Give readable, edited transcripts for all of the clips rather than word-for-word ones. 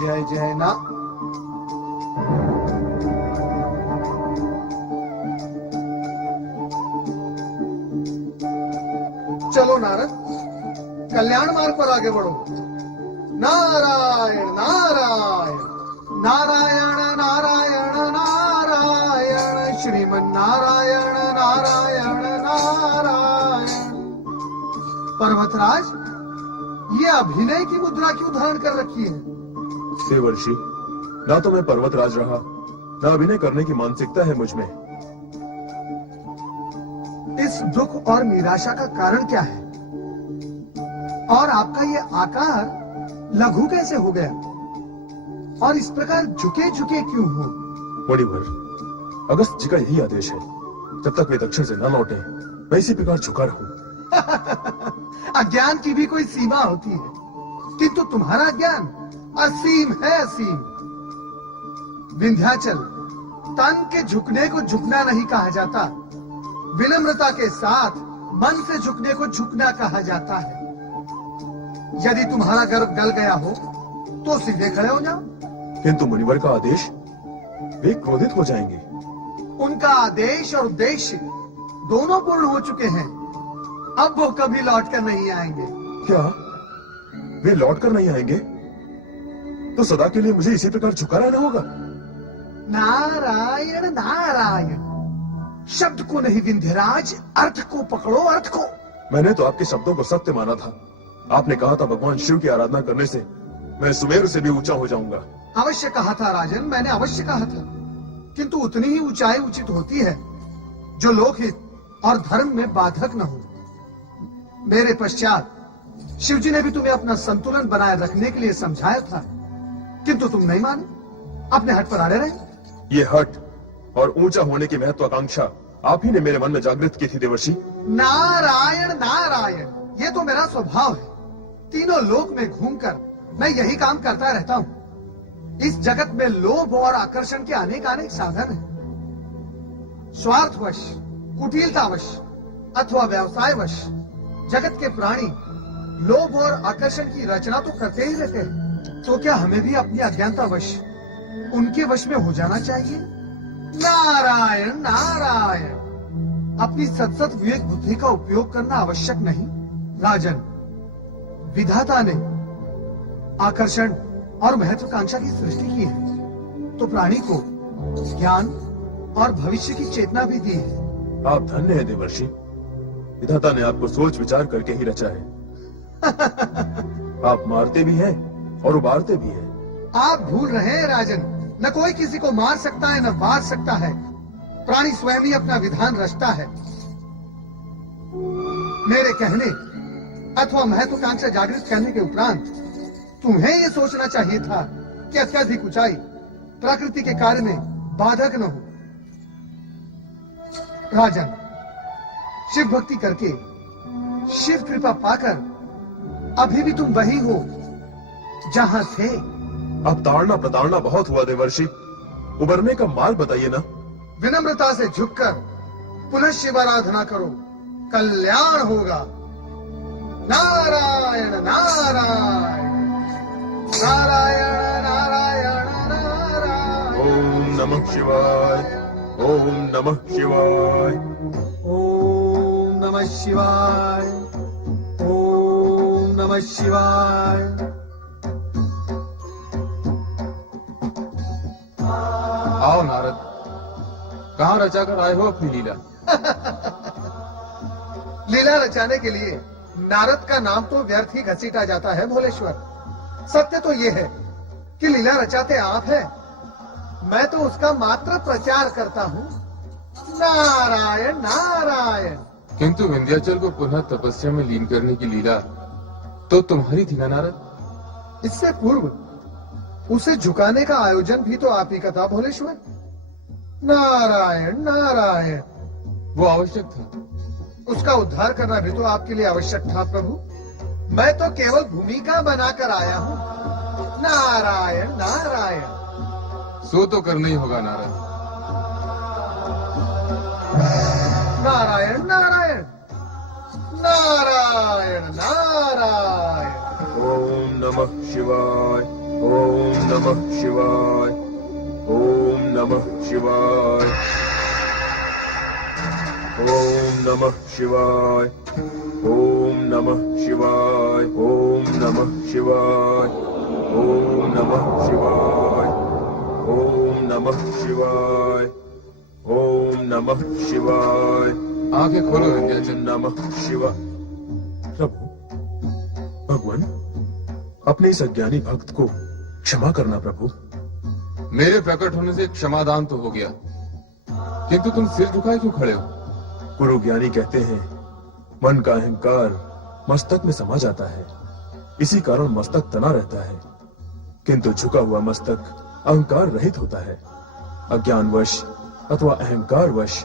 जय जय ना। चलो नारद, कल्याण मार्ग पर आगे बढ़ो। नारायण नारायण नारायण नारायण नारायण श्रीमन नारायण नारायण नारायण। पर्वतराज, ये अभिनय की मुद्रा क्यों धारण कर रखी है? देवर्षि, ना तो मैं पर्वतराज रहा, ना अभिनय करने की मानसिकता है मुझ में। इस दुख और निराशा का कारण क्या है? और आपका ये आकार लघु कैसे हो गया? और इस प्रकार झुके झुके क्यों हो? मुनिवर, अगस्त जी का यही आदेश है, जब तक वे दक्षिण से न लौटे मैं इसी प्रकार झुका रहूं। अज्ञान की भी कोई सीमा होती है, किंतु तुम्हारा ज्ञान असीम है, असीम। विंध्याचल, तन के झुकने को झुकना नहीं कहा जाता, विनम्रता के साथ मन से झुकने को झुकना कहा जाता है। यदि तुम्हारा गर्व गल गया हो तो सीधे खड़े हो जाओ। किंतु मुनिवर का आदेश, वे क्रोधित हो जाएंगे। उनका आदेश और उद्देश्य दोनों पूर्ण हो चुके हैं, अब वो कभी लौट कर नहीं आएंगे। क्या वे लौट कर नहीं आएंगे? तो सदा के लिए मुझे इसी प्रकार झुका रहना होगा? नारायण नारायण, शब्द को नहीं विंध्यराज, अर्थ को पकड़ो, अर्थ को। मैंने तो आपके शब्दों को सत्य माना था। आपने कहा था भगवान शिव की आराधना करने से मैं सुमेरु से भी ऊंचा हो जाऊंगा। अवश्य कहा था राजन, मैंने अवश्य कहा था, किंतु उतनी ही ऊंचाई उचित होती है जो लोकहित और धर्म में बाधक न हो। मेरे पश्चात शिवजी ने भी तुम्हें अपना संतुलन बनाए रखने के लिए समझाया था, किंतु तुम नहीं माने, अपने हट पर अड़े रहे। ये हट और ऊंचा होने की महत्वाकांक्षा आप ही ने मेरे मन में जागृत की थी देवर्षि। नारायण नारायण, ये तो मेरा स्वभाव है। तीनों लोक में घूमकर मैं यही काम करता रहता हूँ। इस जगत में लोभ और आकर्षण के अनेक अनेक साधन हैं। स्वार्थवश, कुटिलतावश अथवा व्यवसायवश जगत के प्राणी लोभ और आकर्षण की रचना तो करते ही रहते हैं, तो क्या हमें भी अपनी अज्ञानतावश उनके वश में हो जाना चाहिए? नारायण नारायण, अपनी सतसत विवेक बुद्धि का उपयोग करना आवश्यक नहीं। राजन, विधाता ने आकर्षण और महत्वाकांक्षा की सृष्टि की है, तो प्राणी को ज्ञान और भविष्य की चेतना भी दी है। आप धन्य हैं देवर्षि, विधाता ने आपको सोच विचार करके ही रचा है। आप मारते भी हैं और उबारते भी हैं। आप भूल रहे हैं राजन, न कोई किसी को मार सकता है न मार सकता है, प्राणी स्वयं ही अपना विधान रचता है। मेरे कहने अथवा महत्वाकांक्षा जागृत करने के उपरांत तुम्हें ये सोचना चाहिए था कि अत्यधिक ऊंचाई प्रकृति के कार्य में बाधक न हो। राजन, शिव भक्ति करके शिव कृपा पाकर अभी भी तुम वही हो जहां थे। अब ताड़ना प्रताड़ना बहुत हुआ देवर्षि, उबरने का मार्ग बताइए ना। विनम्रता से झुककर पुनः शिवाराधना करो, कल्याण होगा। नारायण नारायण नारायण नारायण नारायण। ओम नमः शिवाय, ओम नमः शिवाय, ओम नमः शिवाय, ओम नमः शिवाय। आओ नारद, कहाँ रचा कर आए हो अपनी लीला? लीला रचाने के लिए नारद का नाम तो व्यर्थ ही घसीटा जाता है भोलेश्वर। सत्य तो ये है कि लीला रचाते आप हैं, मैं तो उसका मात्र प्रचार करता हूँ। नारायण नारायण। किंतु विंध्याचल को पुनः तपस्या में लीन करने की लीला तो तुम्हारी थी ना नारद? इससे पूर्व उसे झुकाने का आयोजन भी तो आप ही का था भोलेश्वर। नारायण नारायण। वो आवश्यक था। उसका उद्धार करना भी तो आपके लिए आवश्यक था प्रभु। मैं तो केवल भूमिका बनाकर आया हूँ। नारायण नारायण। सो तो करना ही होगा नारद। नारायण नारायण नारायण नारायण। ओम नमः शिवाय, ओम नमः शिवाय, ओम नमः शिवाय, ओम नमः शिवाय, ओम नमः शिवाय, ओम नमः शिवाय, ओम नमः शिवाय, ओम नमः शिवाय, ओम नमः शिवाय। आंखें खोलो विंध्याचल। नमः शिवाय। प्रभु, भगवान, अपने इस अज्ञानी भक्त को क्षमा करना प्रभु। मेरे प्रकट होने से क्षमादान तो हो गया, किंतु तुम सिर झुकाए क्यों खड़े हो? गुरु ज्ञानी कहते हैं मन का अहंकार मस्तक में समा जाता है, इसी कारण मस्तक तना रहता है, किंतु झुका हुआ मस्तक अहंकार रहित होता है। अज्ञानवश अथवा अहंकारवश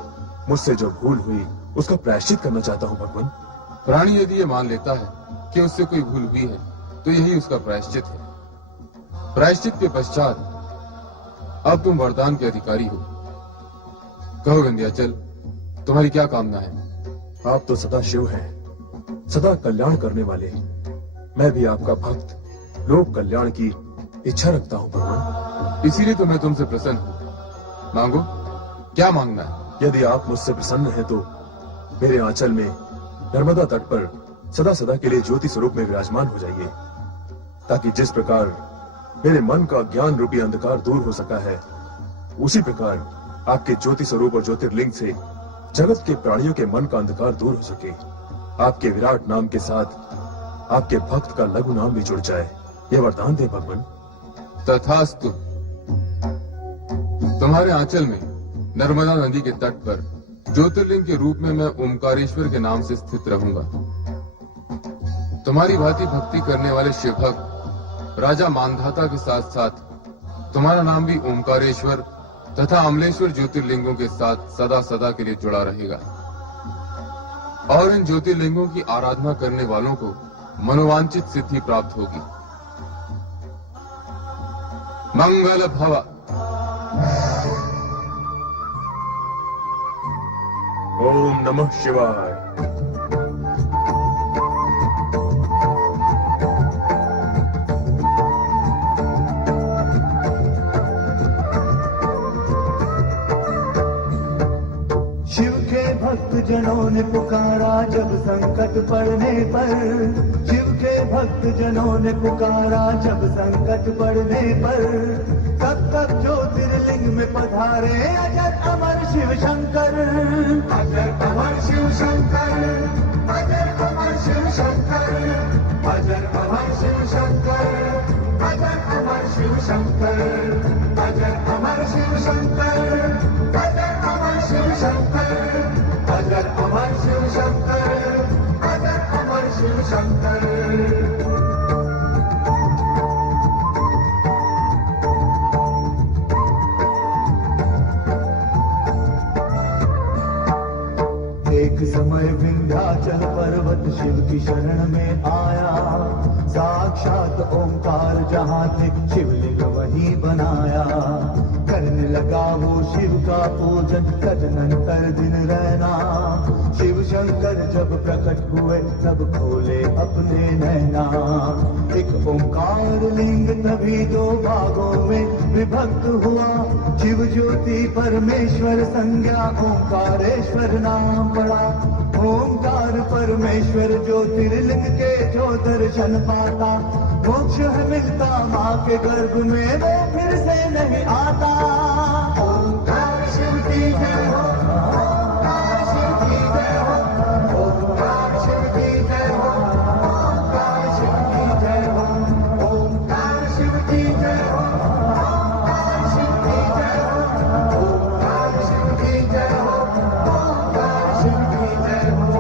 मुझसे जो भूल हुई उसका प्रायश्चित करना चाहता हूँ भगवान। प्राणी यदि ये मान लेता है कि उससे कोई भूल हुई है तो यही उसका प्रायश्चित है। प्रायश्चित के पश्चात अब तुम वरदान के अधिकारी हो। कहो विंध्याचल, तुम्हारी क्या कामना है? आप तो सदा शिव हैं, सदा कल्याण करने वाले। मैं भी आपका भक्त, लोक कल्याण की इच्छा रखता हूँ भगवान। इसीलिए तो मैं तुमसे प्रसन्न हूँ। मांगो, क्या मांगना है? यदि आप मुझसे प्रसन्न हैं तो मेरे आंचल में नर्मदा तट पर सदा सदा के लिए ज्योति स्वरूप में विराजमान हो जाइए, ताकि जिस प्रकार मेरे मन का ज्ञान रूपी अंधकार दूर हो सका है, उसी प्रकार आपके ज्योति स्वरूप और ज्योतिर्लिंग से जगत के प्राणियों के मन का अंधकार दूर हो सके। आपके विराट नाम के साथ आपके भक्त का लघु नाम भी जुड़ जाए, यह वरदान दे भगवान। तथास्तु। तुम्हारे आंचल में नर्मदा नदी के तट पर ज्योतिर्लिंग के रूप में मैं ओमकारेश्वर के नाम से स्थित रहूंगा। तुम्हारी भांति भक्ति करने वाले शिव भक्त राजा मानधाता के साथ साथ तुम्हारा नाम भी ओमकारेश्वर तथा अमलेश्वर ज्योतिर्लिंगों के साथ सदा सदा के लिए जुड़ा रहेगा, और इन ज्योतिर्लिंगों की आराधना करने वालों को मनोवांछित सिद्धि प्राप्त होगी। मंगल भव। ओम नमः शिवाय। शिव के भक्त जनों ने पुकारा जब संकट पड़ने पर, शिव के भक्त जनों ने पुकारा जब संकट पड़ने पर, तब तब ज्योतिर्लिंग में पधारे अजर अमर शिव शंकर। अजर अमर शिव शंकर, अजर अमर शिव शंकर, अजर अमर शिव शंकर, अजर अमर शिव शंकर, अजर अमर शिव शंकर, अजर अमर शिव शंकर, अजर अमर शिव शंकर, अजर अमर शिव शंकर। एक समय विंध्याचल पर्वत शिव की शरण में आया, साक्षात ओंकार जहाँ थे शिवलिंग वहीं बनाया। करने लगा वो शिव का पूजन तदनंतर दिन रहना, शिव शंकर जब प्रकट हुए तब खोले अपने नैना। एक ओंकार लिंग तभी दो भागों में विभक्त हुआ, शिव ज्योति परमेश्वर संज्ञा ओंकारेश्वर नाम पड़ा। ओंकार परमेश्वर ज्योतिर्लिंग के जो दर्शन पाता, मोक्ष है मिलता माँ के गर्भ में वो फिर से नहीं आता। ओंकार शिव की जय हो, ओंकार शिव की जय हो, ओंकार शिव की जय हो, ओंकार शिव की जय हो, ओंकार शिव की जय हो, ओंकार शिव की जय हो, ओंकार शिव की जय हो, ओंकार शिव की जय हो।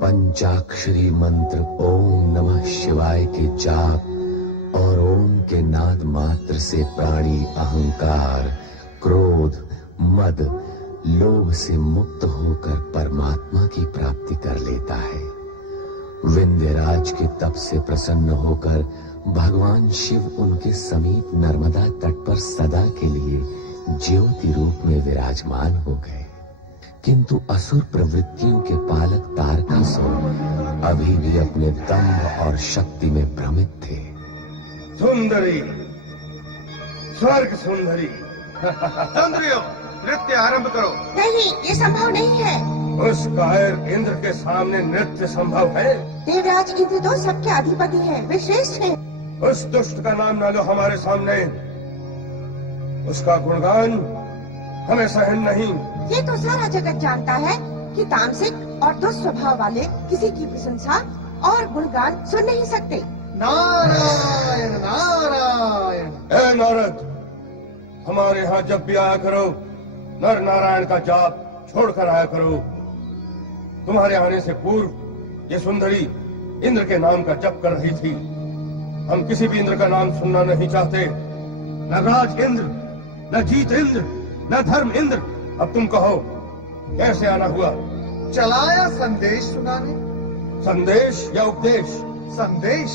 पंचाक्षरी मंत्र ओम नमः शिवाय के जाप और ओम के नाद मात्र से प्राणी अहंकार, क्रोध, मद, लोभ से मुक्त होकर परमात्मा की प्राप्ति कर लेता है। विंध्यराज के तप से प्रसन्न होकर भगवान शिव उनके समीप नर्मदा तट पर सदा के लिए ज्योति रूप में विराजमान हो गए। किंतु असुर प्रवृत्तियों के पालक तारकासुर अभी भी अपने दंभ और शक्ति में भ्रमित थे। सुंदरी, स्वर्ग सुंदरी, सुंदरियों, नृत्य आरंभ करो। नहीं, ये संभव नहीं है। उस कायर इंद्र के सामने नृत्य संभव है? देवराज इंद्र तो सबके अधिपति हैं, वे श्रेष्ठ हैं। उस दुष्ट का नाम न लो हमारे सामने, उसका गुणगान हमें सहन नहीं। ये तो सारा जगत जानता है कि तामसिक और दुष्स्वभाव वाले किसी की प्रशंसा और गुणगान सुन नहीं सकते। नारायण नारायण। ए नारद, हमारे यहाँ जब भी आया करो नर नारायण का जाप छोड़कर आया करो। तुम्हारे आने से पूर्व ये सुंदरी इंद्र के नाम का जप कर रही थी। हम किसी भी इंद्र का नाम सुनना नहीं चाहते, न राज इंद्र, न जीत इंद्र, न धर्म इंद्र। अब तुम कहो कैसे आना हुआ? चलाया संदेश सुनाने। संदेश या उपदेश? संदेश,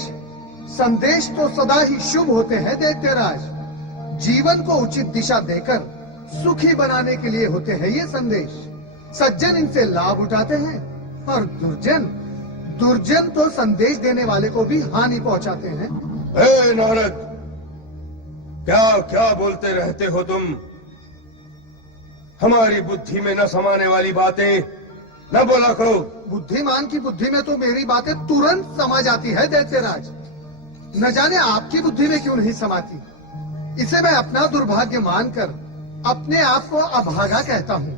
संदेश तो सदा ही शुभ होते हैं दैत्यराज। जीवन को उचित दिशा देकर सुखी बनाने के लिए होते हैं ये संदेश। सज्जन इनसे लाभ उठाते हैं और दुर्जन तो संदेश देने वाले को भी हानि पहुंचाते हैं। हे नारद, क्या क्या बोलते रहते हो तुम? हमारी बुद्धि में न समाने वाली बातें न बोला करो। बुद्धिमान की बुद्धि में तो मेरी बातें तुरंत समा जाती है दैत्यराज। न जाने आपकी बुद्धि में क्यों नहीं समाती। इसे मैं अपना दुर्भाग्य मानकर अपने आप को अभागा कहता हूँ,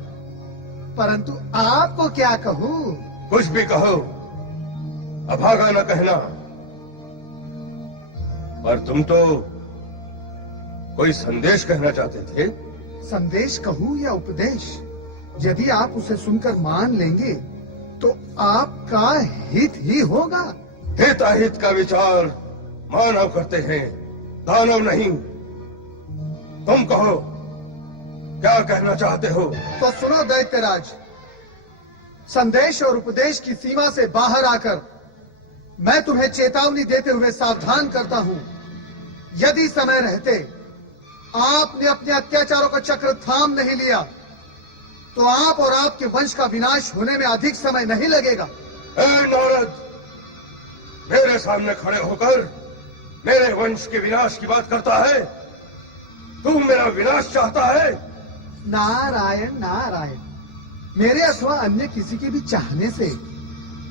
परंतु आपको क्या कहूँ? कुछ भी कहो, अभागा न कहना। पर तुम तो कोई संदेश कहना चाहते थे। संदेश कहूँ या उपदेश, यदि आप उसे सुनकर मान लेंगे तो आपका हित ही होगा। हित अहित का विचार मानव करते हैं, दानव नहीं। तुम कहो क्या कहना चाहते हो? तो सुनो दैत्यराज, संदेश और उपदेश की सीमा से बाहर आकर मैं तुम्हें चेतावनी देते हुए सावधान करता हूं। यदि समय रहते आपने अपने अत्याचारों का चक्र थाम नहीं लिया तो आप और आपके वंश का विनाश होने में अधिक समय नहीं लगेगा। ए नारद, मेरे सामने खड़े होकर मेरे वंश के विनाश की बात करता है? तू मेरा विनाश चाहता है? नारायण नारायण, मेरे अथवा अन्य किसी के भी चाहने से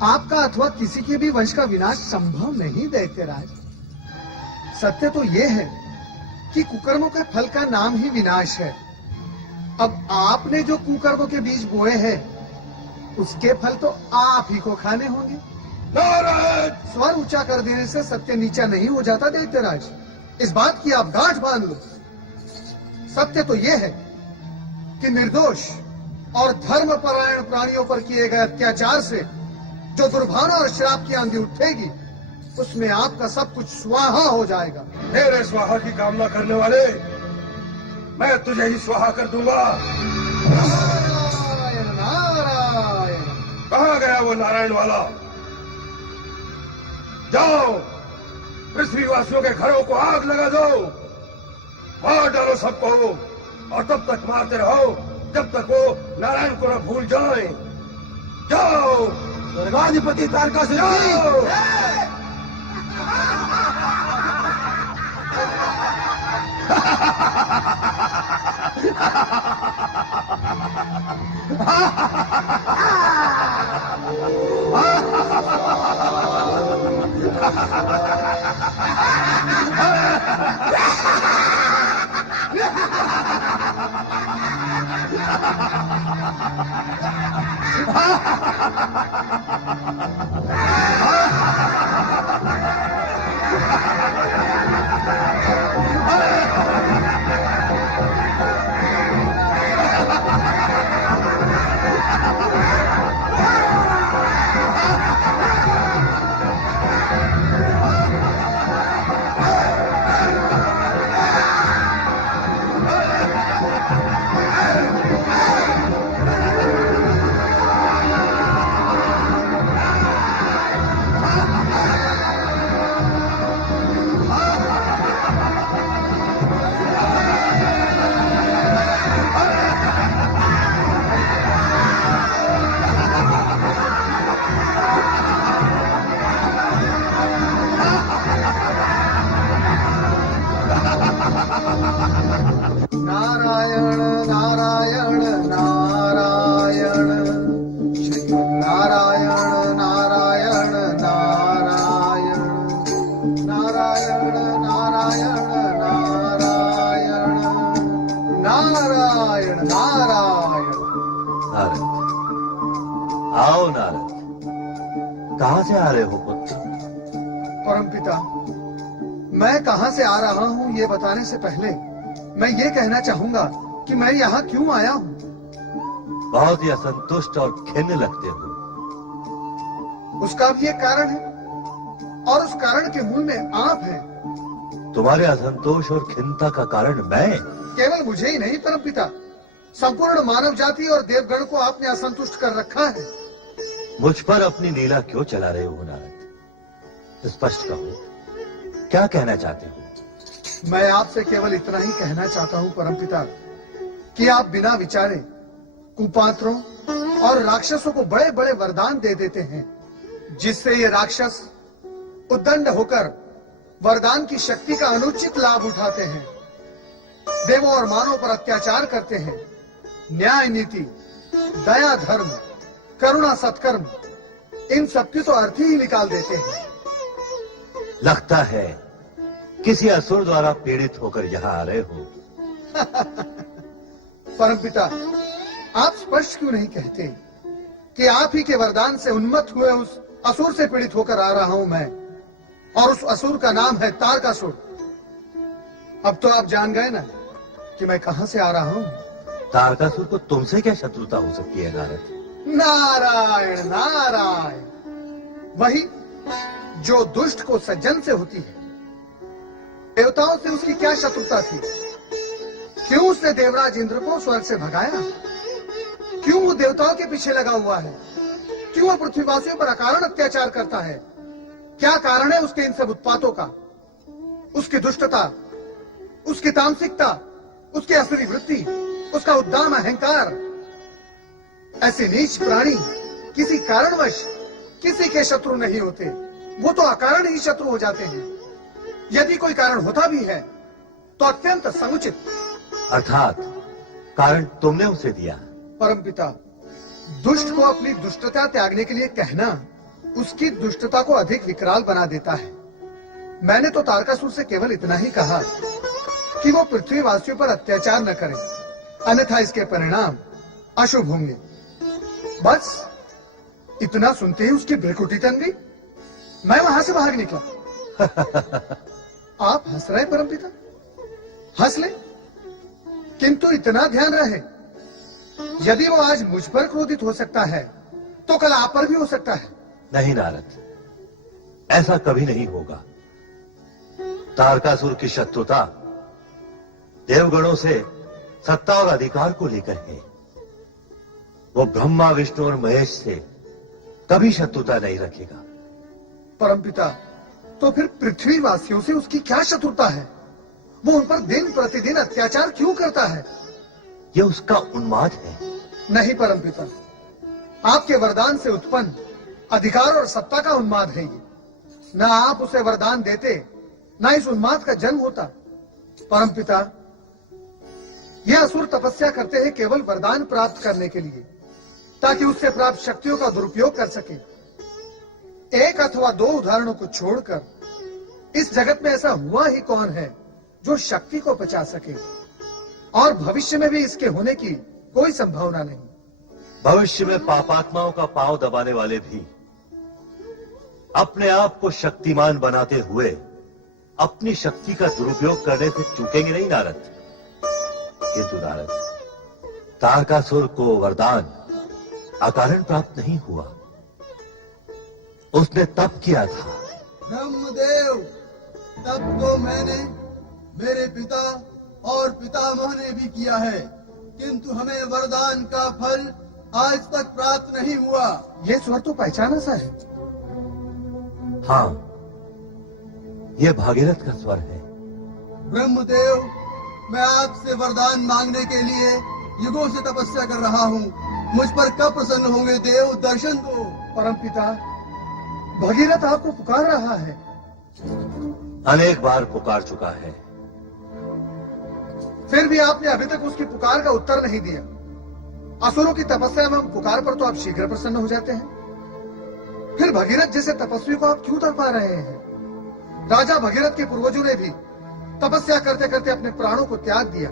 आपका अथवा किसी के भी वंश का विनाश संभव नहीं दैत्यराज। सत्य तो यह है कि कुकर्मों के फल का नाम ही विनाश है। अब आपने जो कुकर्मों के बीज बोए हैं उसके फल तो आप ही को खाने होंगे। नारद! स्वर ऊंचा कर देने से सत्य नीचा नहीं हो जाता दैत्यराज, इस बात की आप गांठ बांध लो। सत्य तो यह है कि निर्दोष और धर्मपरायण प्राणियों पर किए गए अत्याचार से जो दुर्भावना और श्राप की आंधी उठेगी उसमें आपका सब कुछ स्वाहा हो जाएगा। मेरे स्वाहा की कामना करने वाले, मैं तुझे ही स्वाहा कर दूंगा। नारायण नारायण। कहाँ गया वो नारायण वाला? जाओ, पृथ्वीवासियों के घरों को आग लगा दो, मार डालो सबको, और तब तक मारते रहो जब तक वो नारायण को न भूल जाए। जाओ स्वर्गाधिपति तारकासुर जाओ। नारायण नारायण नारायण, नारायण नारायण नारायण, नारायण नारायण नारायण, नारायण नारायण। नारद, आओ नारद, कहां से आ रहे हो पुत्र? परमपिता, मैं कहां से आ रहा हूं ये बताने से पहले मैं ये कहना चाहूंगा कि मैं यहाँ क्यों आया हूँ। बहुत ही असंतुष्ट और खिन्न लगते हो। उसका भी एक कारण है और उस कारण के मूल में आप हैं। तुम्हारे असंतोष और खिन्नता का कारण मैं? केवल मुझे ही नहीं परमपिता, संपूर्ण मानव जाति और देवगण को आपने असंतुष्ट कर रखा है। मुझ पर अपनी लीला क्यों चला रहे हो नारद? स्पष्ट कहो, क्या कहना चाहते हो? मैं आपसे केवल इतना ही कहना चाहता हूँ परमपिता कि आप बिना विचारे कुपात्रों और राक्षसों को बड़े बड़े वरदान दे देते हैं, जिससे ये राक्षस उद्दंड होकर वरदान की शक्ति का अनुचित लाभ उठाते हैं, देवों और मानवों पर अत्याचार करते हैं, न्याय नीति, दया धर्म, करुणा सत्कर्म, इन सबकी तो अर्थ ही निकाल देते हैं। लगता है किसी असुर द्वारा पीड़ित होकर यहाँ आ रहे हो। परमपिता, आप स्पष्ट क्यों नहीं कहते कि आप ही के वरदान से उन्मत्त हुए उस असुर से पीड़ित होकर आ रहा हूं मैं, और उस असुर का नाम है तारकासुर। अब तो आप जान गए ना कि मैं कहां से आ रहा हूं। तारकासुर को तुमसे क्या शत्रुता हो सकती है नारद? नारायण नारायण, वही जो दुष्ट को सज्जन से होती है। देवताओं से उसकी क्या शत्रुता थी? क्यों उसने देवराज इंद्र को स्वर्ग से भगाया? क्यों वो देवताओं के पीछे लगा हुआ है? क्यों वो पृथ्वीवासियों पर अकारण अत्याचार करता है? क्या कारण है उसके इन सब उत्पातों का? उसकी दुष्टता, उसकी तामसिकता, उसकी असुरी वृत्ति, उसका उद्दाम अहंकार, ऐसे नीच प्राणी किसी कारणवश किसी के शत्रु नहीं होते, वो तो अकारण ही शत्रु हो जाते हैं। यदि कोई कारण होता भी है तो अत्यंत समुचित। अर्थात कारण तुमने उसे दिया। परमपिता, दुष्ट को अपनी दुष्टता त्यागने के लिए कहना उसकी दुष्टता को अधिक विकराल बना देता है। मैंने तो तारकासुर से केवल इतना ही कहा कि वो पृथ्वीवासियों पर अत्याचार न करे, अन्यथा इसके परिणाम अशुभ होंगे। बस इतना सुनते ही उसकी भ्रिकुटी तन गई। मैं वहां से भाग निकला। आप हंस रहे हैं परमपिता? हंस ले, किंतु इतना ध्यान रहे, यदि वो आज मुझ पर क्रोधित हो सकता है तो कल आप पर भी हो सकता है। नहीं नारद, ऐसा कभी नहीं होगा। तारकासुर की शत्रुता देवगणों से सत्ता और अधिकार को लेकर है। वो ब्रह्मा, विष्णु और महेश से कभी शत्रुता नहीं रखेगा। परमपिता, तो फिर पृथ्वीवासियों से उसकी क्या शत्रुता है? वो उन पर दिन प्रतिदिन अत्याचार क्यों करता है? ये उसका उन्माद है। नहीं परमपिता, आपके वरदान से उत्पन्न अधिकार और सत्ता का उन्माद है ये। न आप उसे वरदान देते, न इस उन्माद का जन्म होता। परमपिता, यह असुर तपस्या करते हैं केवल वरदान प्राप्त करने के लिए, ताकि उससे प्राप्त शक्तियों का दुरुपयोग कर सके। एक अथवा दो उदाहरणों को छोड़कर इस जगत में ऐसा हुआ ही कौन है जो शक्ति को बचा सके, और भविष्य में भी इसके होने की कोई संभावना नहीं। भविष्य में पापात्माओं का पांव दबाने वाले भी अपने आप को शक्तिमान बनाते हुए अपनी शक्ति का दुरुपयोग करने से चूकेंगे नहीं नारद। किंतु नारद, तारकासुर को वरदान अकारण प्राप्त नहीं हुआ। उसने तप किया था। ब्रह्मदेव, तप तो मैंने, मेरे पिता और पितामह ने भी किया है, किंतु हमें वरदान का फल आज तक प्राप्त नहीं हुआ। ये स्वर तो पहचाना सा है। हाँ, यह भागीरथ का स्वर है। ब्रह्मदेव, मैं आपसे वरदान मांगने के लिए युगों से तपस्या कर रहा हूँ। मुझ पर कब प्रसन्न होंगे देव? दर्शन दो। परमपिता, भगीरथ आपको पुकार रहा है। अनेक बार पुकार चुका है, फिर भी आपने अभी तक उसकी पुकार का उत्तर नहीं दिया। असुरों की तपस्या एवं पुकार पर तो आप शीघ्र प्रसन्न हो जाते हैं, फिर भगीरथ जैसे तपस्वी को आप क्यों तड़पा रहे हैं? राजा भगीरथ के पूर्वजों ने भी तपस्या करते करते अपने प्राणों को त्याग दिया,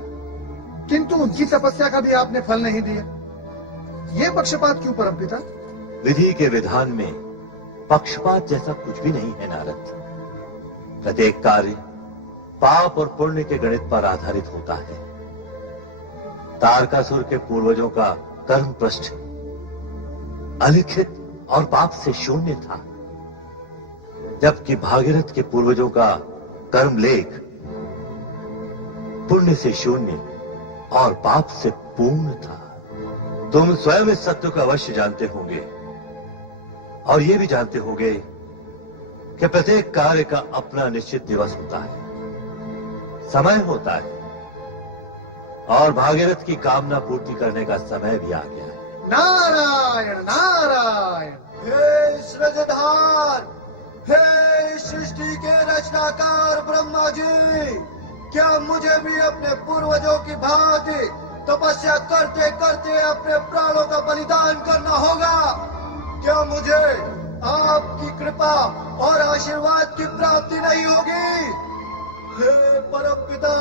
किंतु उनकी तपस्या का भी आपने फल नहीं दिया। ये पक्षपात क्यों परमपिता? विधि के विधान में पक्षपात जैसा कुछ भी नहीं है नारद। प्रत्येक कार्य पाप और पुण्य के गणित पर आधारित होता है। तारकासुर के पूर्वजों का कर्म पृष्ठ अलिखित और पाप से शून्य था, जबकि भागीरथ के पूर्वजों का कर्म लेख पुण्य से शून्य और पाप से पूर्ण था। तुम स्वयं इस सत्य को अवश्य जानते होंगे, और यह भी जानते होंगे कि प्रत्येक कार्य का अपना निश्चित दिवस होता है, समय होता है, और भागीरथ की कामना पूर्ति करने का समय भी आ गया है। नारायण नारायण। हे सृजधार, हे सृष्टि के रचनाकार ब्रह्मा जी, क्या मुझे भी अपने पूर्वजों की भांति तपस्या करते करते अपने प्राणों का बलिदान करना होगा? क्या मुझे आपकी कृपा और आशीर्वाद की प्राप्ति नहीं होगी? हे परमपिता,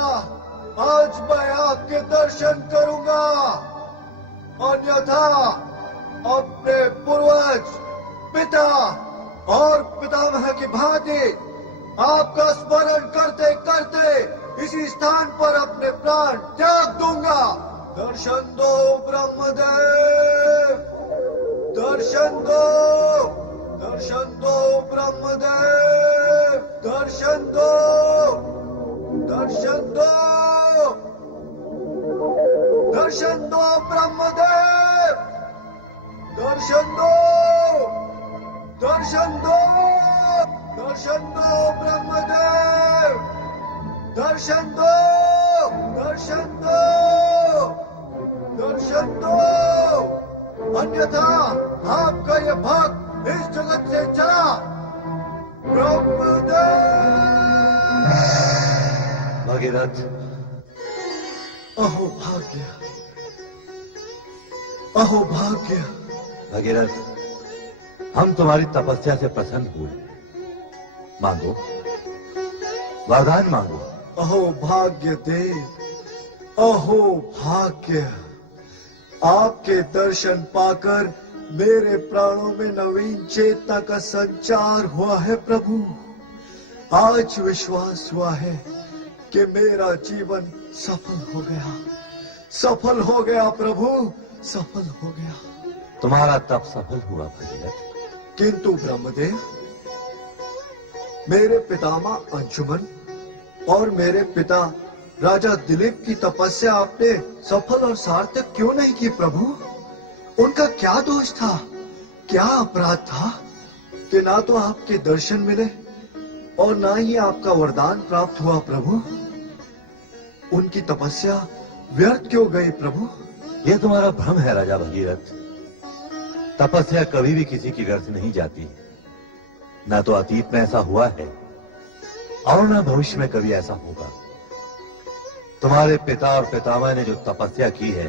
आज मैं आपके दर्शन करूंगा, अन्यथा अपने पूर्वज, पिता और पितामह की भांति आपका स्मरण करते करते इसी स्थान पर अपने प्राण त्याग दूंगा। दर्शन दो ब्रह्मदेव, दर्शन दो, दर्शन दो ब्रह्मदेव, दर्शन दो, दर्शन दो, दर्शन दो ब्रह्मदेव, दर्शन दो, दर्शन दो, दर्शन दो ब्रह्मदेव, दर्शन दो, दर्शन दो, दर्शन दो। भाग्य था आपका ये भक्त इस जगत से चला। भगीरथ, अहो भाग्य, अहो भाग्य। भगीरथ, हम तुम्हारी तपस्या से प्रसन्न हुए। मांगो, वरदान मांगो। अहो भाग्य देव, अहो भाग्य। आपके दर्शन पाकर मेरे प्राणों में नवीन चेतना का संचार हुआ है प्रभु। आज विश्वास हुआ है कि मेरा जीवन सफल हो गया, सफल हो गया प्रभु, सफल हो गया। तुम्हारा तप सफल हुआ भगीरथ। किंतु ब्रह्मदेव, मेरे पितामह अंशुमन और मेरे पिता राजा दिलीप की तपस्या आपने सफल और सार्थक क्यों नहीं की प्रभु? उनका क्या दोष था, क्या अपराध था कि ना तो आपके दर्शन मिले और ना ही आपका वरदान प्राप्त हुआ प्रभु? उनकी तपस्या व्यर्थ क्यों गई प्रभु? यह तुम्हारा भ्रम है राजा भगीरथ। तपस्या कभी भी किसी की व्यर्थ नहीं जाती। ना तो अतीत में ऐसा हुआ है और ना भविष्य में कभी ऐसा होगा। तुम्हारे पिता और पितामह ने जो तपस्या की है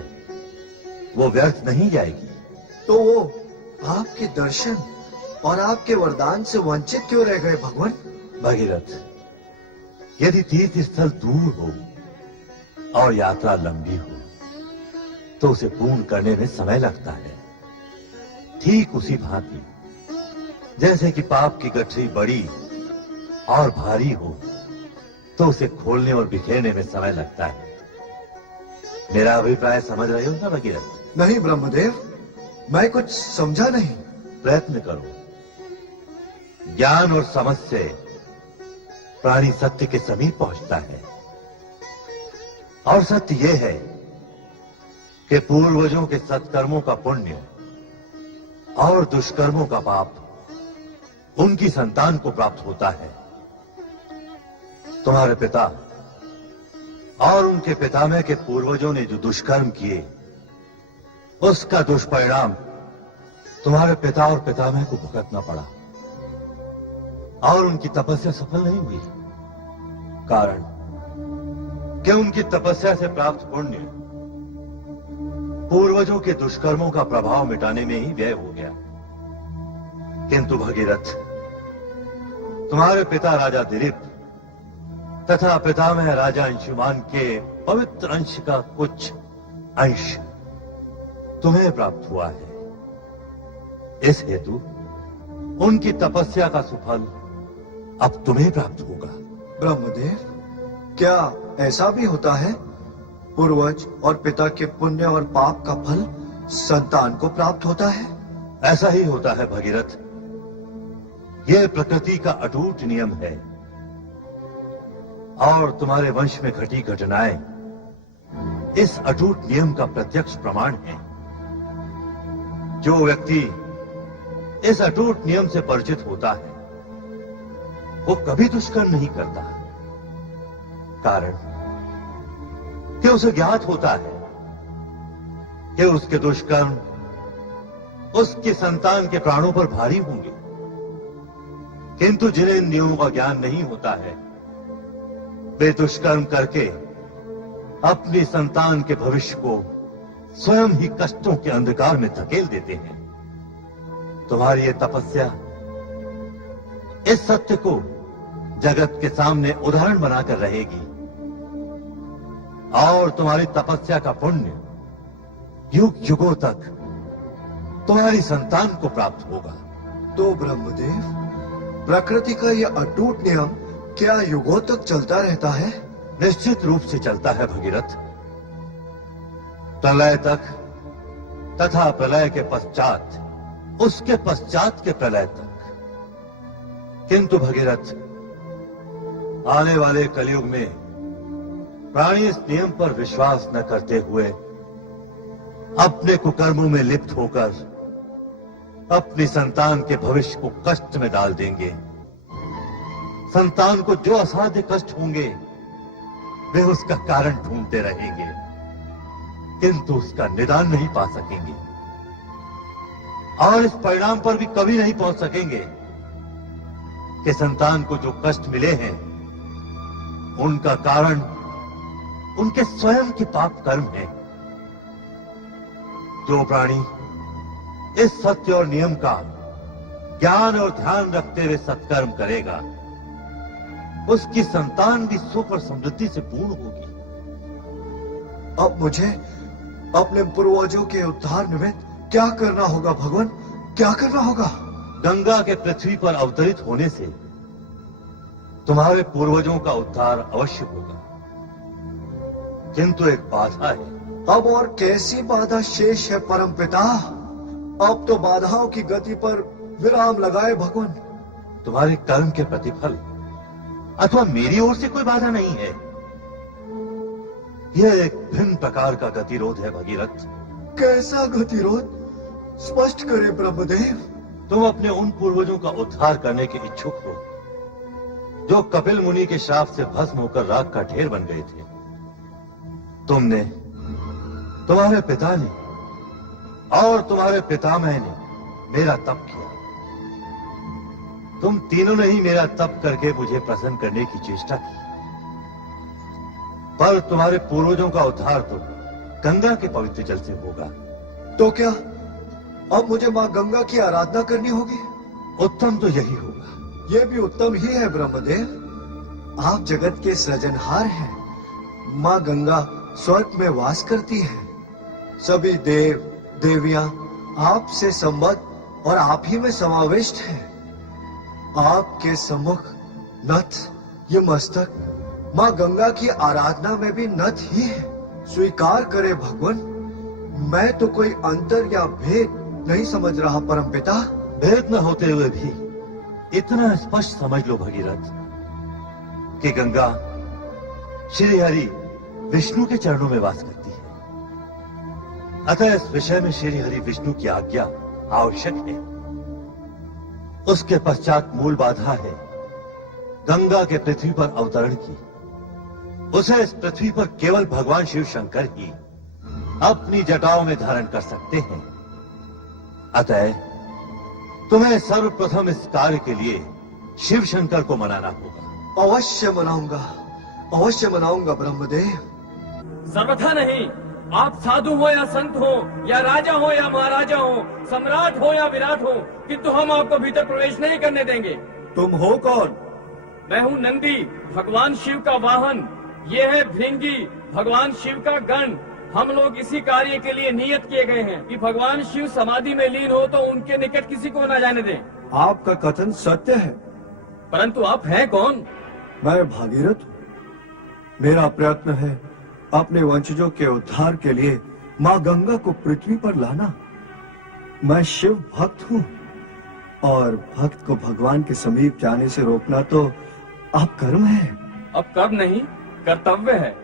वो व्यर्थ नहीं जाएगी। तो वो आपके दर्शन और आपके वरदान से वंचित क्यों रह गए भगवान? भगीरथ, यदि तीर्थ स्थल दूर हो और यात्रा लंबी हो तो उसे पूर्ण करने में समय लगता है। ठीक उसी भांति जैसे कि पाप की गठरी बड़ी और भारी हो तो उसे खोलने और बिखेरने में समय लगता है। मेरा अभिप्राय समझ रहे हो ना भगीरथ? नहीं ब्रह्मदेव, मैं कुछ समझा नहीं। प्रयत्न करो। ज्ञान और समझ से प्राणी सत्य के समीप पहुंचता है और सत्य यह है कि पूर्वजों के सत्कर्मों का पुण्य और दुष्कर्मों का पाप उनकी संतान को प्राप्त होता है। तुम्हारे पिता और उनके पितामह के पूर्वजों ने जो दुष्कर्म किए उसका दुष्परिणाम तुम्हारे पिता और पितामह को भुगतना पड़ा और उनकी तपस्या सफल नहीं हुई। कारण कि उनकी तपस्या से प्राप्त पुण्य पूर्वजों के दुष्कर्मों का प्रभाव मिटाने में ही व्यय हो गया। किंतु भगीरथ, तुम्हारे पिता राजा दिलीप तथा पितामह राजा अंशुमान के पवित्र अंश का कुछ अंश तुम्हें प्राप्त हुआ है। इस हेतु उनकी तपस्या का सुफल अब तुम्हें प्राप्त होगा। ब्रह्मदेव, क्या ऐसा भी होता है पूर्वज और पिता के पुण्य और पाप का फल संतान को प्राप्त होता है? ऐसा ही होता है भगीरथ। यह प्रकृति का अटूट नियम है और तुम्हारे वंश में घटी घटनाएं इस अटूट नियम का प्रत्यक्ष प्रमाण है। जो व्यक्ति इस अटूट नियम से परिचित होता है वो कभी दुष्कर्म नहीं करता। कारण कि उसे ज्ञात होता है कि उसके दुष्कर्म उसके संतान के प्राणों पर भारी होंगे। किंतु जिन्हें नियमों का ज्ञान नहीं होता है वे दुष्कर्म करके अपनी संतान के भविष्य को स्वयं ही कष्टों के अंधकार में धकेल देते हैं। तुम्हारी ये तपस्या इस सत्य को जगत के सामने उदाहरण बनाकर रहेगी और तुम्हारी तपस्या का पुण्य युग युगों तक तुम्हारी संतान को प्राप्त होगा। तो ब्रह्मदेव, प्रकृति का यह अटूट नियम क्या युगों तक चलता रहता है? निश्चित रूप से चलता है भगीरथ। प्रलय तक तथा प्रलय के पश्चात उसके पश्चात के प्रलय तक। किंतु भगीरथ, आने वाले कलयुग में प्राणी इस नियम पर विश्वास न करते हुए अपने कुकर्मों में लिप्त होकर अपनी संतान के भविष्य को कष्ट में डाल देंगे। संतान को जो असाध्य कष्ट होंगे वे उसका कारण ढूंढते रहेंगे किंतु उसका निदान नहीं पा सकेंगे। और इस परिणाम पर भी कभी नहीं पहुंच सकेंगे कि संतान को जो कष्ट मिले हैं उनका कारण उनके स्वयं के पाप कर्म है। जो प्राणी इस सत्य और नियम का ज्ञान और ध्यान रखते हुए सत्कर्म करेगा उसकी संतान भी सुख और समृद्धि से पूर्ण होगी। अब मुझे अपने पूर्वजों के उद्धार निमित्त क्या करना होगा भगवान, क्या करना होगा? गंगा के पृथ्वी पर अवतरित होने से तुम्हारे पूर्वजों का उद्धार अवश्य होगा, किंतु एक बाधा है। अब और कैसी बाधा शेष है परमपिता? अब तो बाधाओं की गति पर विराम लगाए भगवान। तुम्हारे कर्म के प्रतिफल अथवा मेरी ओर से कोई बाधा नहीं है। यह एक भिन्न प्रकार का गतिरोध है भगीरथ। कैसा गतिरोध? स्पष्ट करे ब्रह्मदेव। तुम अपने उन पूर्वजों का उद्धार करने के इच्छुक हो जो कपिल मुनि के श्राप से भस्म होकर राख का ढेर बन गए थे। तुमने, तुम्हारे पिता ने और तुम्हारे पितामह ने मेरा तप किया। तुम तीनों ने ही मेरा तप करके मुझे प्रसन्न करने की चेष्टा की, पर तुम्हारे पूर्वजों का उद्धार तो गंगा के पवित्र जल से होगा। तो क्या अब मुझे माँ गंगा की आराधना करनी होगी? उत्तम तो यही होगा। यह भी उत्तम ही है ब्रह्मदेव। आप जगत के सृजनहार हैं। माँ गंगा स्वर्ग में वास करती है। सभी देव देवियां आपसे संबद्ध और आप ही में समाविष्ट हैं। आपके सम्मुख नथ ये मस्तक माँ गंगा की आराधना में भी नथ ही है। स्वीकार करे भगवान, मैं तो कोई अंतर या भेद नहीं समझ रहा परमपिता। भेद न होते हुए भी इतना स्पष्ट समझ लो भगीरथ कि गंगा श्री हरि विष्णु के चरणों में वास करती है। अतः इस विषय में श्री हरि विष्णु की आज्ञा आवश्यक है। उसके पश्चात मूल बाधा है गंगा के पृथ्वी पर अवतरण की। उसे इस पृथ्वी पर केवल भगवान शिव शंकर ही अपनी जटाओं में धारण कर सकते हैं। अतः तुम्हें सर्वप्रथम इस कार्य के लिए शिव शंकर को मनाना होगा। अवश्य मनाऊंगा, अवश्य मनाऊंगा ब्रह्मदेव। सर्वथा नहीं। आप साधु हो या संत हो या राजा हो या महाराजा हो, सम्राट हो या विराट हो, किंतु हम आपको भीतर प्रवेश नहीं करने देंगे। तुम हो कौन? मैं हूँ नंदी, भगवान शिव का वाहन। ये है भृंगी, भगवान शिव का गण। हम लोग इसी कार्य के लिए नियत किए गए हैं कि भगवान शिव समाधि में लीन हो तो उनके निकट किसी को न जाने दें। आपका कथन सत्य है, परंतु आप हैं कौन? मैं भागीरथ हूँ। मेरा प्रयत्न है अपने वंशजों के उद्धार के लिए माँ गंगा को पृथ्वी पर लाना। मैं शिव भक्त हूँ और भक्त को भगवान के समीप जाने से रोकना तो अब कर्म है। अब कर्म नहीं, कर्तव्य है।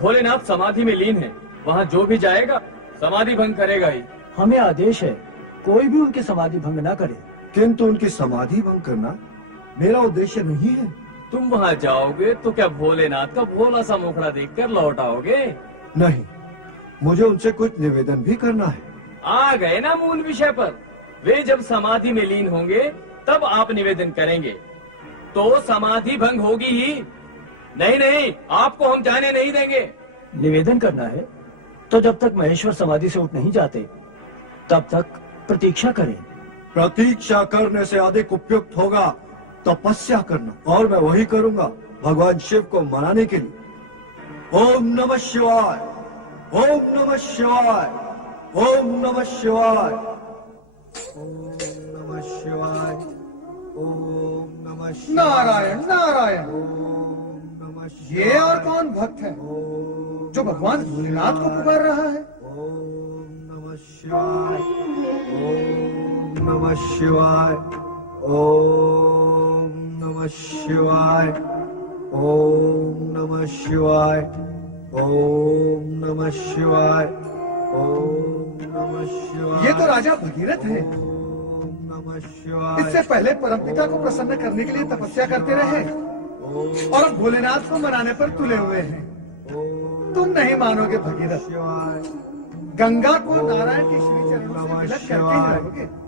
भोलेनाथ समाधि में लीन है, वहाँ जो भी जाएगा समाधि भंग करेगा ही। हमें आदेश है कोई भी उनकी समाधि भंग ना करे। किंतु उनकी समाधि भंग करना मेरा उद्देश्य नहीं है। तुम वहाँ जाओगे तो क्या भोलेनाथ का भोला सा मुखड़ा देखकर लौट आओगे? नहीं, मुझे उनसे कुछ निवेदन भी करना है। आ गए ना मूल विषय पर। वे जब समाधि में लीन होंगे तब आप निवेदन करेंगे तो समाधि भंग होगी ही। नहीं नहीं, आपको हम जाने नहीं देंगे। निवेदन करना है तो जब तक महेश्वर समाधि से उठ नहीं जाते तब तक प्रतीक्षा करें। प्रतीक्षा करने से अधिक उपयुक्त होगा तपस्या करना, और मैं वही करूंगा भगवान शिव को मनाने के लिए। ओम नमः शिवाय, ओम नमः शिवाय, ओम नमः शिवाय, ओम नमः शिवाय, ओम नमः शिवाय। नारायण नारायण। ओम नमः शिवाय। ये और कौन भक्त है जो भगवान भोलेनाथ को पुकार रहा है? ओम नमः शिवाय, ओम नमः शिवाय, ओम नमः शिवाय, ओम नमः शिवाय, ओम नमः शिवाय, ओम नमः शिवाय। ये तो राजा भगीरथ है। ओम नमः शिवाय। इससे पहले परमपिता को प्रसन्न करने के लिए तपस्या करते रहे और अब भोलेनाथ को मनाने पर तुले हुए हैं। तुम नहीं मानोगे भगीरथ, गंगा को नारायण के श्री चरणों से विलग करके ही रहोगे।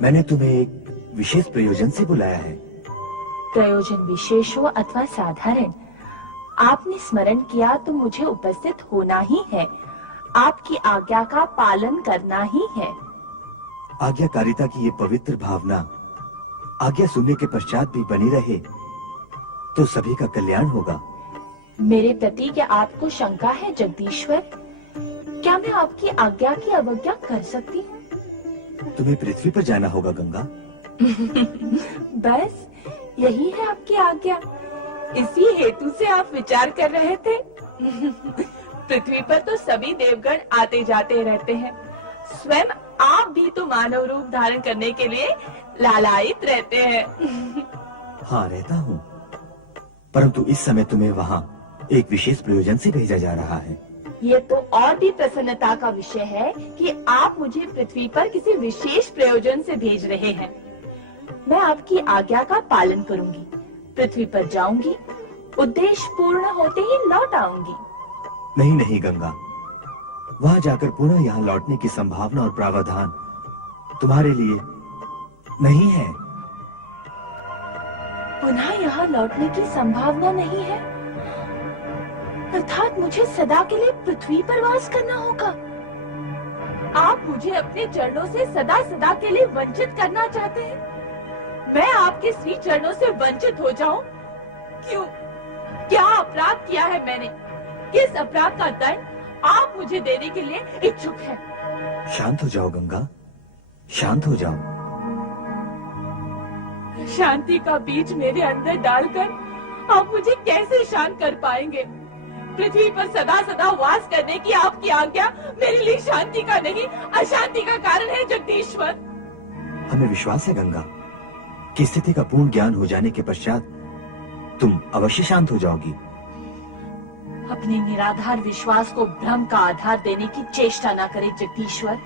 मैंने तुम्हें एक विशेष प्रयोजन से बुलाया है। प्रयोजन विशेष हो अथवा साधारण, आपने स्मरण किया तो मुझे उपस्थित होना ही है। आपकी आज्ञा का पालन करना ही है। आज्ञाकारिता की ये पवित्र भावना आज्ञा सुनने के पश्चात भी बनी रहे तो सभी का कल्याण होगा। मेरे प्रति क्या आपको शंका है जगदीश्वर? क्या मैं आपकी आज्ञा की अवज्ञा कर सकती हूँ? तुम्हें पृथ्वी पर जाना होगा गंगा। बस यही है आपकी आज्ञा। इसी हेतु से आप विचार कर रहे थे। पृथ्वी पर तो सभी देवगण आते जाते रहते हैं, स्वयं आप भी तो मानव रूप धारण करने के लिए लालायित रहते हैं। हाँ रहता हूँ, परंतु इस समय तुम्हें वहाँ एक विशेष प्रयोजन से भेजा जा रहा है। ये तो और भी प्रसन्नता का विषय है कि आप मुझे पृथ्वी पर किसी विशेष प्रयोजन से भेज रहे हैं। मैं आपकी आज्ञा का पालन करूंगी, पृथ्वी पर जाऊंगी, उद्देश्य पूर्ण होते ही लौट आऊंगी। नहीं नहीं गंगा, वहाँ जाकर पुनः यहाँ लौटने की संभावना और प्रावधान तुम्हारे लिए नहीं है। पुनः यहाँ लौटने की संभावना नहीं है, अर्थात मुझे सदा के लिए पृथ्वी पर वास करना होगा। आप मुझे अपने चरणों से सदा सदा के लिए वंचित करना चाहते हैं। मैं आपके श्री चरणों से वंचित हो जाऊं? क्यों? क्या अपराध किया है मैंने? किस अपराध का दंड आप मुझे देने के लिए इच्छुक हैं? शांत हो जाओ गंगा, शांत हो जाओ। शांति का बीज मेरे अंदर डालकर आप मुझे कैसे शांत कर पाएंगे? पृथ्वी पर सदा सदा वास करने की आपकी आज्ञा मेरे लिए शांति का नहीं, अशांति का कारण है जगदीश्वर। हमें विश्वास है गंगा कि स्थिति का पूर्ण ज्ञान हो जाने के पश्चात तुम अवश्य शांत हो जाओगी। अपने निराधार विश्वास को भ्रम का आधार देने की चेष्टा न करे जगदीश्वर।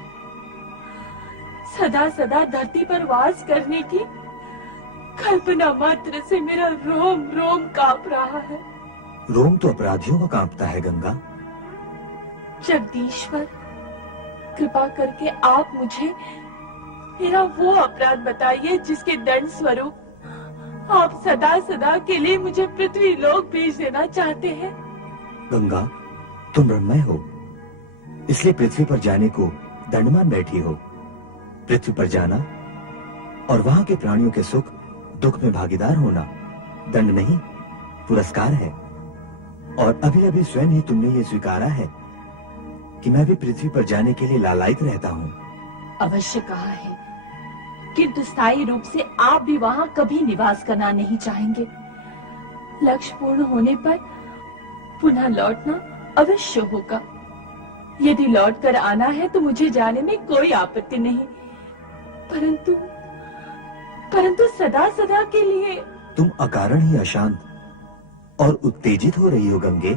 सदा सदा धरती पर वास करने की कल्पना मात्र से मेरा रोम रोम कांप रहा है। रोम तो अपराधियों को कांपता है गंगा। जगदीश्वर, कृपा करके आप मुझे मेरा वो अपराध बताइए जिसके दंड स्वरूप आप सदा सदा के लिए मुझे पृथ्वी लोक भेज देना चाहते हैं। गंगा, तुम ब्रह्ममय हो, इसलिए पृथ्वी पर जाने को दंड मान बैठी हो। पृथ्वी पर जाना और वहाँ के प्राणियों के सुख दुख में भागीदार होना दंड नहीं, पुरस्कार है। और अभी अभी स्वयं ही तुमने ये स्वीकारा है कि मैं भी पृथ्वी पर जाने के लिए लालायित रहता हूँ। अवश्य कहा है, किंतु स्थायी रूप से आप भी वहाँ कभी निवास करना नहीं चाहेंगे। लक्ष्य पूर्ण होने पर पुनः लौटना अवश्य होगा। यदि लौट कर आना है तो मुझे जाने में कोई आपत्ति नहीं, परंतु सदा सदा के लिए। तुम अकारण ही अशांत और उत्तेजित हो रही हो गंगे।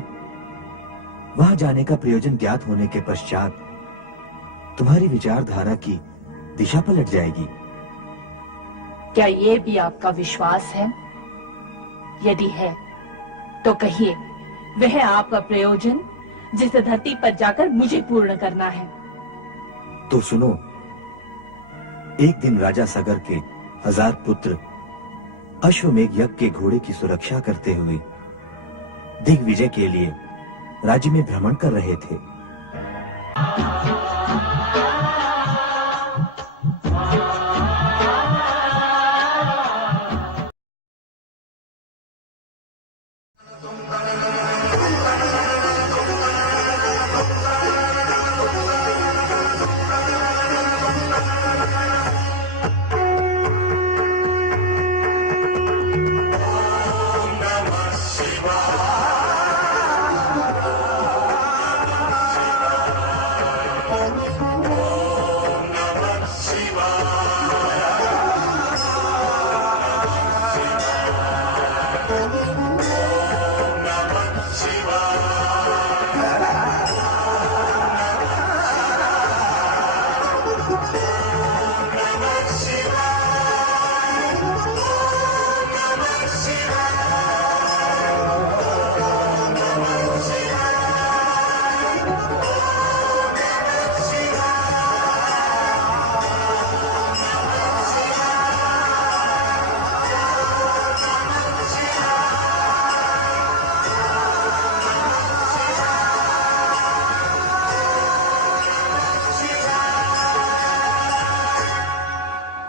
वहां जाने का प्रयोजन ज्ञात होने के पश्चात तुम्हारी विचारधारा की दिशा पलट जाएगी। क्या ये भी आपका विश्वास है? यदि है तो कहिए, वह आपका प्रयोजन जिसे धरती पर जाकर मुझे पूर्ण करना है। तो सुनो, एक दिन राजा सगर के 1000 पुत्र अश्वमेघ यज्ञ के घोड़े की सुरक्षा करते हुए दिग्विजय के लिए राज्य में भ्रमण कर रहे थे।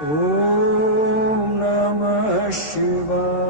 ओम नमः शिवाय।